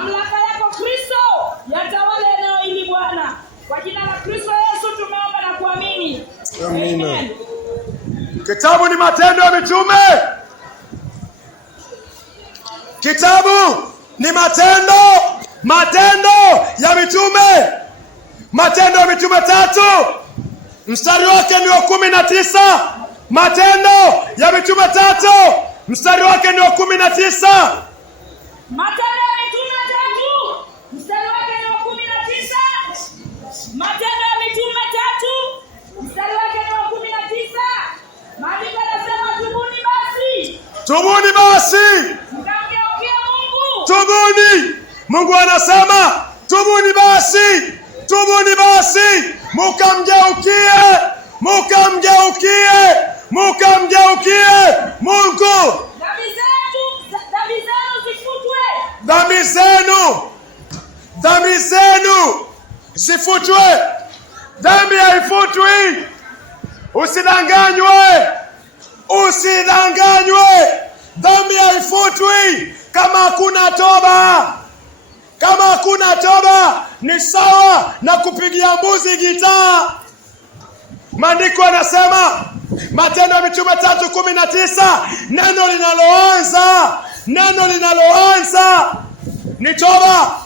Mamlaka yako Kristo yatawale eneo hili Bwana. Kwa jina la Kristo Yesu tumeomba na kuamini. Amina. Kitabu ni Matendo ya Mitume. Kitabu ni Matendo ya Mitume. Matendo ya Mitume 3 mstari wake ni wa 19. Matendo ya Mitume 3 mstari wake ni wa 19. Matendo ya Mitume 3 mstari wake ni wa 19. Matendo ya Mitume 3 mstari wake ni wa 19. Maandiko yanasema tubuni basi. Tubuni basi. Mkamgeukie Mungu. Tubuni. Mungu anasema tubuni basi. Tubuni basi. Mkamgeukie Mungu. Dhambi zenu zifutwe. Dhambi haifutwi. Usidanganywe. Dhambi haifutwi kama hakuna toba. Kama hakuna toba ni sawa na kupigia mbuzi gitaa. Maandiko yanasema Matendo ya Mitume 3:19, neno linaloanza ni toba.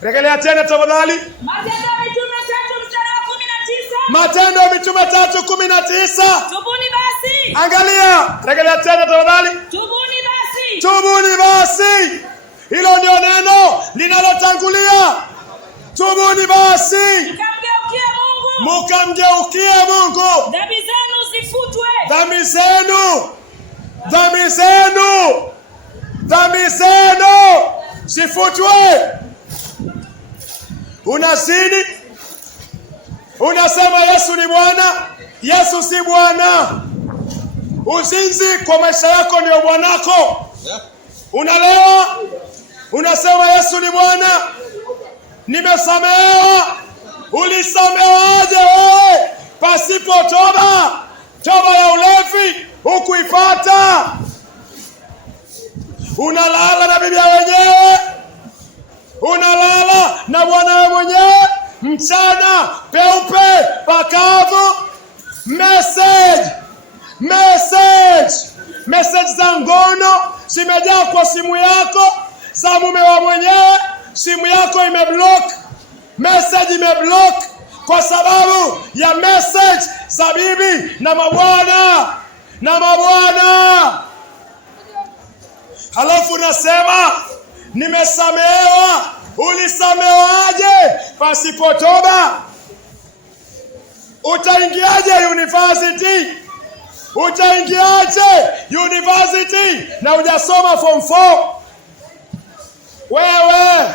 Rejelea tena tafadhali. Matendo ya Mitume 3 mstari wa 19. Matendo ya Mitume 3:19. Tubuni basi. Angalia, rejelea tena tafadhali. Tubuni basi. Hilo ndio neno linalotangulia. Tubuni basi. Mkamgeukie Mungu. Dhambi zenu zifutwe. Unazini. Unasema Yesu ni Bwana. Yesu si Bwana. Uzinzi kwa maisha yako ndio bwanako. Unalewa. Unasema Yesu ni Bwana. Nimesamehewa. Ulisamehewaje wewe pasipo toba? Toba ya ulevi hukuipata. Unalala na bibi wenyewe. Unalala na bwana mwenyewe mchana peupe pakavu. Message za ngono zimejaa kwa simu yako. Za mume wa mwenyewe simu yako imeblock. Message imeblock kwa sababu ya message za bibi na mabwana. Halafu unasema nimesamehewa. Ulisamehewaje pasipo toba? Utaingiaje university na hujasoma form 4? Wewe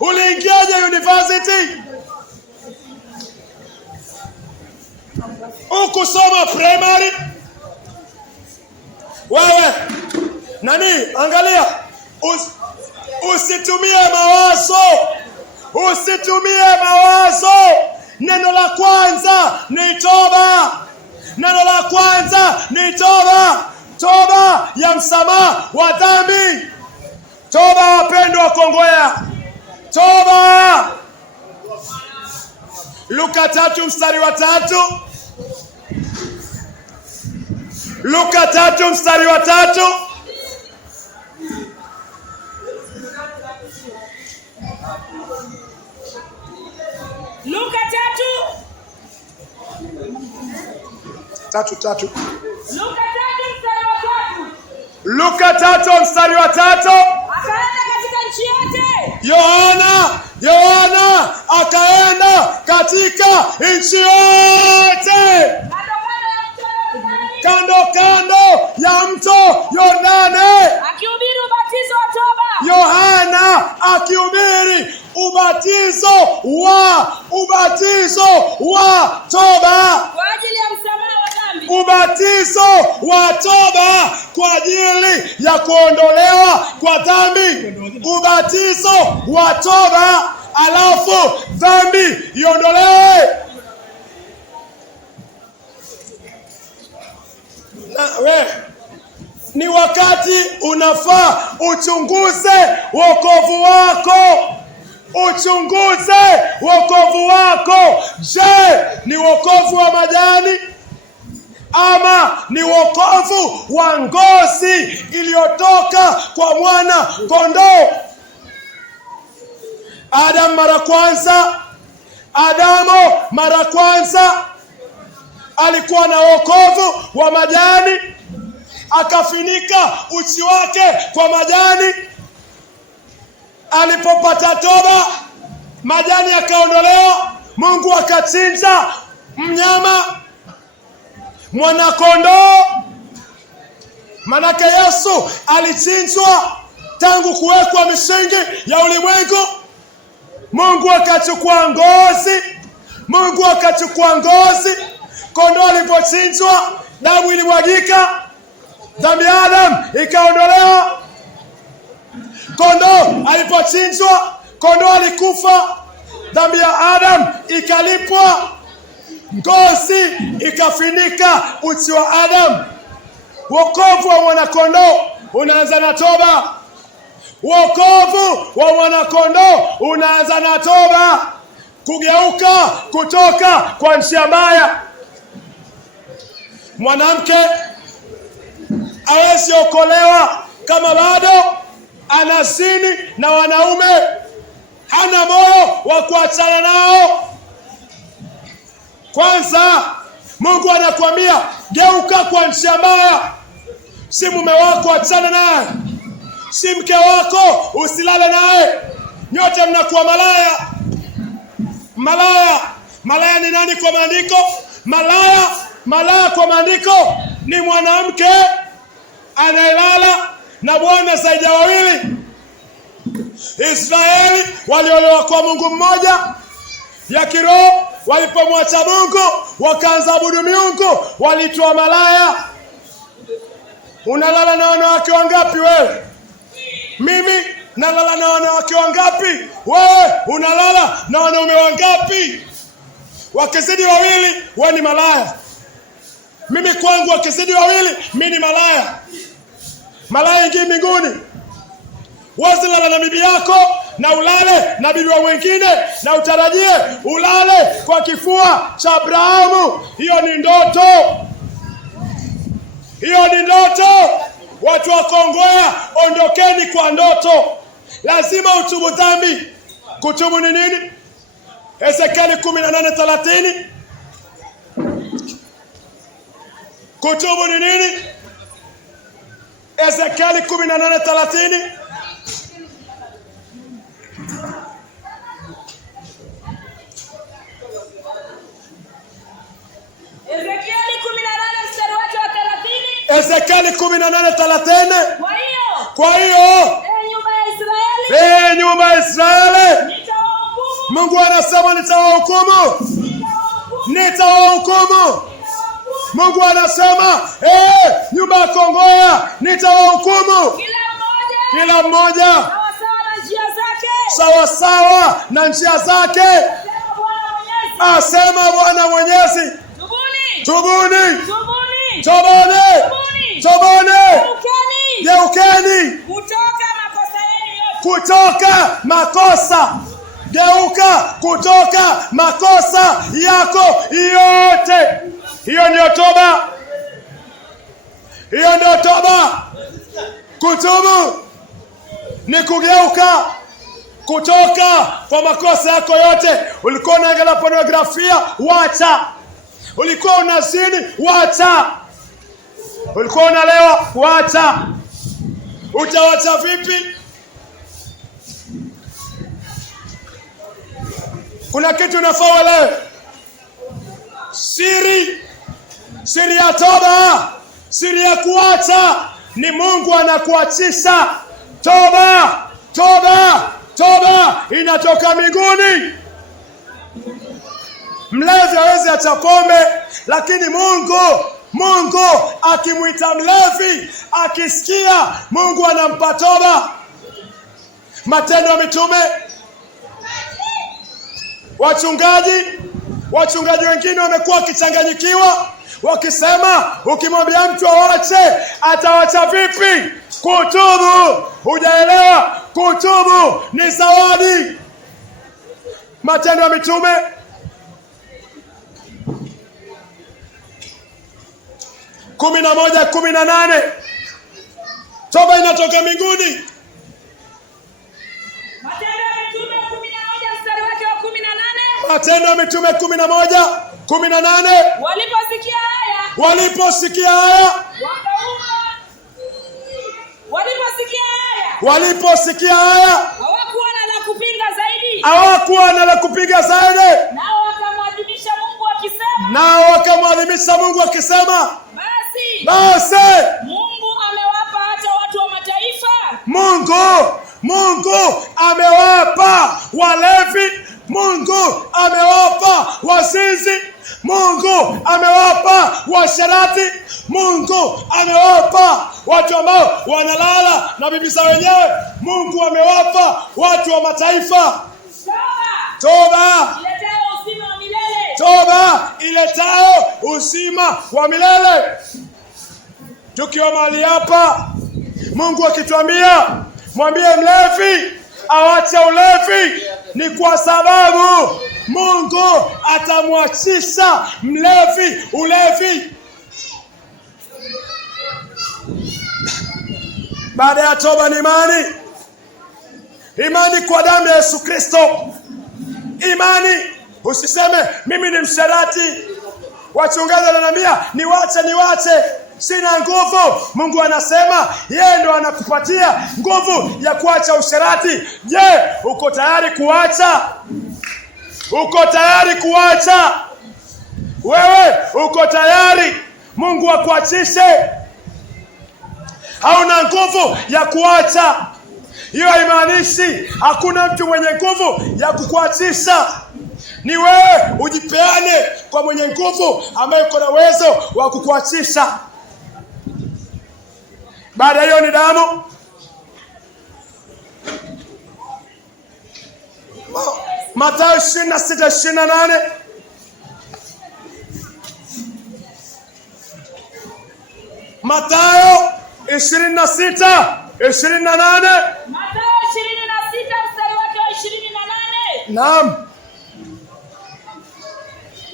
uliingiaje university? Ukusoma primary? Wewe nani? Angalia, usitumie mawazo. Neno la kwanza ni toba. Toba ya msamaha wa dhambi. Toba wapendwa Kongowea. Toba. Luka 3 mstari wa 3. Luka 3 mstari wa 3. Luka 3. Luka 3 mstari wa 3. Luka 3 mstari wa 3. Akaenda katika nchi yote. Yohana akaenda katika nchi yote. Kando ya mto Yordani. Akihubiri ubatizo wa toba. Yohana akihubiri ubatizo wa toba. Kwa ajili ya msamaha wa dhambi. Ubatizo wa toba kwa ajili ya kuondolewa kwa dhambi. Ubatizo wa toba, alafu dhambi iondolewe. Ni wakati unafaa uchunguze wokovu wako. Uchunguze wokovu wako. Je, ni wokovu wa majani ama ni wokovu wa ngozi iliyotoka kwa mwana kondoo? Adamu mara kwanza alikuwa na wokovu wa majani, akafinika uchi wake kwa majani. Alipopata toba, majani yakaondolewa, Mungu akachinja mnyama, mwana kondoo. Manake Yesu alichinjwa tangu kuwekwa misingi ya ulimwengu. Mungu akachukua ngozi. Kondoo alipochinjwa, damu ilimwagika, dhambi ya Adamu ikaondolewa. Kondoo alipochinjwa, kondoo alikufa, dhambi ya Adamu ikalipwa, ngozi ikafinika uchi wa Adamu. Wokovu wa mwanakondoo unaanza na toba. Wokovu wa mwanakondoo unaanza na toba, kugeuka kutoka kwa njia mbaya. Mwanamke hawezi okolewa kama bado anazini na wanaume, hana moyo wa kuachana nao. Kwanza Mungu anakuambia geuka kwa njia mbaya. Si mume wako achana naye, si mke wako usilale naye. Nyote mnakuwa malaya. Malaya ni nani kwa maandiko? Malaya kwa maandiko ni mwanamke anayelala na bwana zaidi ya wawili. Israeli waliolewa kwa Mungu mmoja ya kiroho, walipomwacha Mungu wakaanza abudu miungu, waliitwa malaya. Unalala na wanawake wangapi wewe? Mimi nalala na wanawake wangapi? Wewe unalala na wanaume wangapi? Wakizidi wawili, wewe ni malaya. Mimi kwangu wakizidi wawili, mimi ni malaya. Malaya ingi mbinguni. Wewe lala na bibi yako na ulale na bibi wa mwingine na utarajie ulale kwa kifua cha Abrahamu. Hiyo ni ndoto. Watu wa Kongowea, ondokeni kwa ndoto. Lazima utubu dhambi. Kutubu ni nini? Ezekieli 18:30. Kutubu ni nini? Ezekieli 18:30. Ezekieli 18:30. Kwa hiyo nyumba ya Israeli, Mungu anasema nitawahukumu. Mungu anasema nyumba ya Kongowea nitawahukumu. Kila mmoja sawa na njia zake. Asema Bwana Mwenyezi. Tubuni. Geukeni kutoka makosa. Geuka kutoka makosa yako yote. Hiyo ndio toba. Kutubu ni kugeuka kutoka kwa makosa yako yote. Ulikuwa unaangalia pornografia, wacha. Ulikuwa unazini, wacha. Ulikuwa unalewa, wacha. Utawacha vipi? Kuna kitu unafaa uelewe. Siri ya toba, siri ya kuacha ni Mungu anakuachisha. Toba inatoka mbinguni. Mlevi hawezi acha pombe, lakini Mungu akimwita mlevi, akisikia, Mungu anampa toba. Matendo ya Mitume. Wachungaji wengine wamekuwa wakichanganyikiwa wakisema ukimwambia mtu awache, atawacha vipi? Kutubu. Hujaelewa? Kutubu ni zawadi. Matendo ya Mitume 11:18. Toba inatoka mbinguni. Matendo ya Mitume 11 mstari wake wa 18. Matendo ya Mitume 11:18. Waliposikia haya Waliposikia haya hawakuwa na la kupinga zaidi. Nao wakamwadhimisha Mungu wakisema, basi Mungu amewapa hata watu wa mataifa. Mungu amewapa walevi, Mungu amewapa wazinzi, Mungu amewapa washerati, Mungu amewapa watu ambao wanalala na bibi za wenyewe. Mungu amewapa watu wa mataifa. Toba iletayo uzima wa milele. Tukiwa mahali hapa, Mungu akituambia mwambie mlevi awache ulevi, ni kwa sababu Mungu atamwachisha mlevi ulevi. Baada ya toba ni imani kwa damu ya Yesu Kristo. Imani. Usiseme mimi ni msherati, wachungaji wananiambia niwache, sina nguvu. Mungu anasema yeye ndo anakupatia nguvu ya kuacha usherati. Je, uko tayari kuacha? Uko tayari kuacha? Wewe uko tayari Mungu akuachishe? Hauna nguvu ya kuacha. Hiyo haimaanishi hakuna mtu mwenye nguvu ya kukuachisha. Ni wewe ujipeane kwa mwenye nguvu ambaye uko na uwezo wa kukuachisha. Baada hiyo ni damu. Mathayo 26:28. Mathayo 26:28. Mathayo 26 mstari wake wa 28. Naam.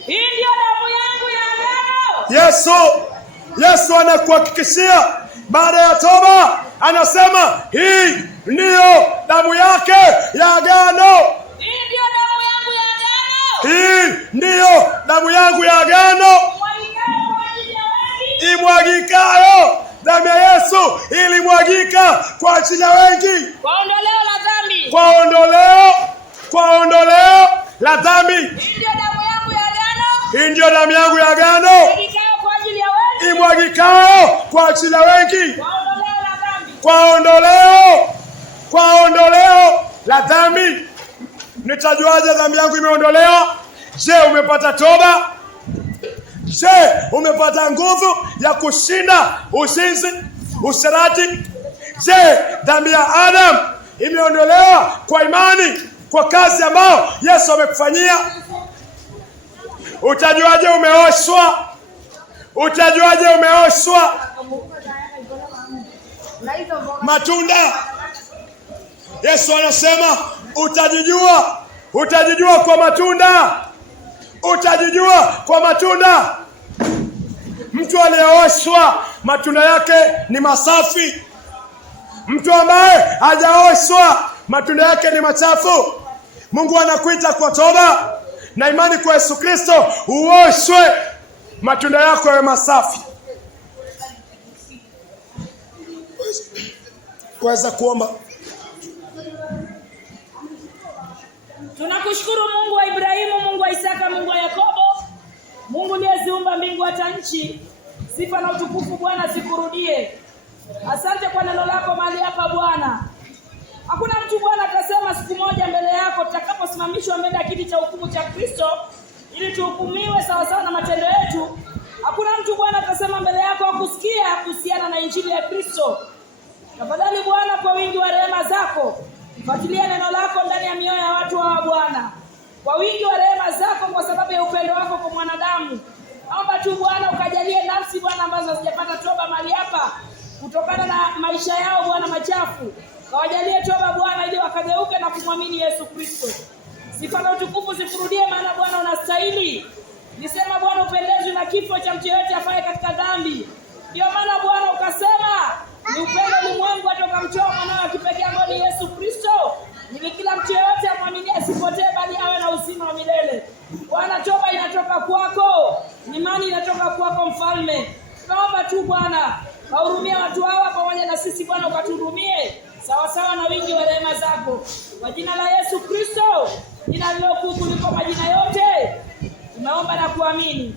Hii ndio damu yangu ya agano. Yesu anakuhakikishia baada ya toba, anasema hii ndiyo damu yake ya agano. Hii ndiyo damu yangu ya agano. Hii ndiyo damu yangu ya agano. Imwagikayo. Damu ya Yesu ilimwagika kwa ajili ya wengi. Kwa ondoleo la dhambi. Kwa ondoleo la dhambi. Hii ndiyo damu yangu ya agano. Hii ndiyo damu yangu ya agano. Imwagikayo kwa ajili ya wengi. Imwagikayo kwa ajili ya wengi. Kwa ondoleo la dhambi. Kwa ondoleo la dhambi. Nitajuaje dhambi yangu imeondolewa? Je, umepata toba? Je, umepata nguvu ya kushinda uzinzi, usherati? Je, dhambi ya Adam imeondolewa kwa imani, kwa kazi ambayo Yesu amekufanyia? Utajuaje umeoshwa? Matunda. Yesu anasema utajijua kwa matunda. Mtu aliyeoshwa matunda yake ni masafi. Mtu ambaye hajaoshwa matunda yake ni machafu. Mungu anakuita kwa toba na imani kwa Yesu Kristo, uoshwe, matunda yako yawe masafi. Waweza kuomba. Tunakushukuru Mungu wa Ibrahimu, Mungu wa Isaka, Mungu wa Yakobo, Mungu aliyeziumba mbingu hata nchi. Sifa na utukufu Bwana zikurudie. Asante kwa neno lako mahali hapa Bwana. Hakuna mtu Bwana atasema siku moja mbele yako tutakaposimamishwa mbele ya kiti cha hukumu cha Kristo ili tuhukumiwe sawa sawa na matendo yetu. Hakuna mtu Bwana atasema mbele yako kusikia kuhusiana na injili ya Kristo. Tafadhali Bwana, kwa wingi wa rehema zako, fuatilia neno lako ndani ya mioyo ya watu hawa Bwana. Kwa wingi wa rehema zako, kwa sababu ya upendo wako kwa mwanadamu, Naomba tu Bwana ukajalie nafsi Bwana ambazo hazijapata toba mahali hapa kutokana na maisha yao Bwana machafu. Kawajalie toba Bwana ili wakageuke na kumwamini Yesu Kristo. Sifa na utukufu zikurudie, maana Bwana unastahili. Nisema Bwana upendezwi na kifo cha mtu yeyote afaye katika dhambi. Ndio maana Bwana ukasema ni upendo ulimwengu hata ukamtoa mwanao kipekee ambaye ni Yesu Kristo, ili kila mtu yeyote amwamini asipotee bali awe na uzima wa milele. Bwana, toba inatoka kwako, imani inatoka kwako Mfalme. Tunaomba tu Bwana wahurumie watu hawa pamoja na sisi Bwana, ukatuhurumie sawa sawa na wingi wa rehema zako. Kwa jina la Yesu Kristo, jina lililokuu kuliko majina yote, tunaomba na kuamini.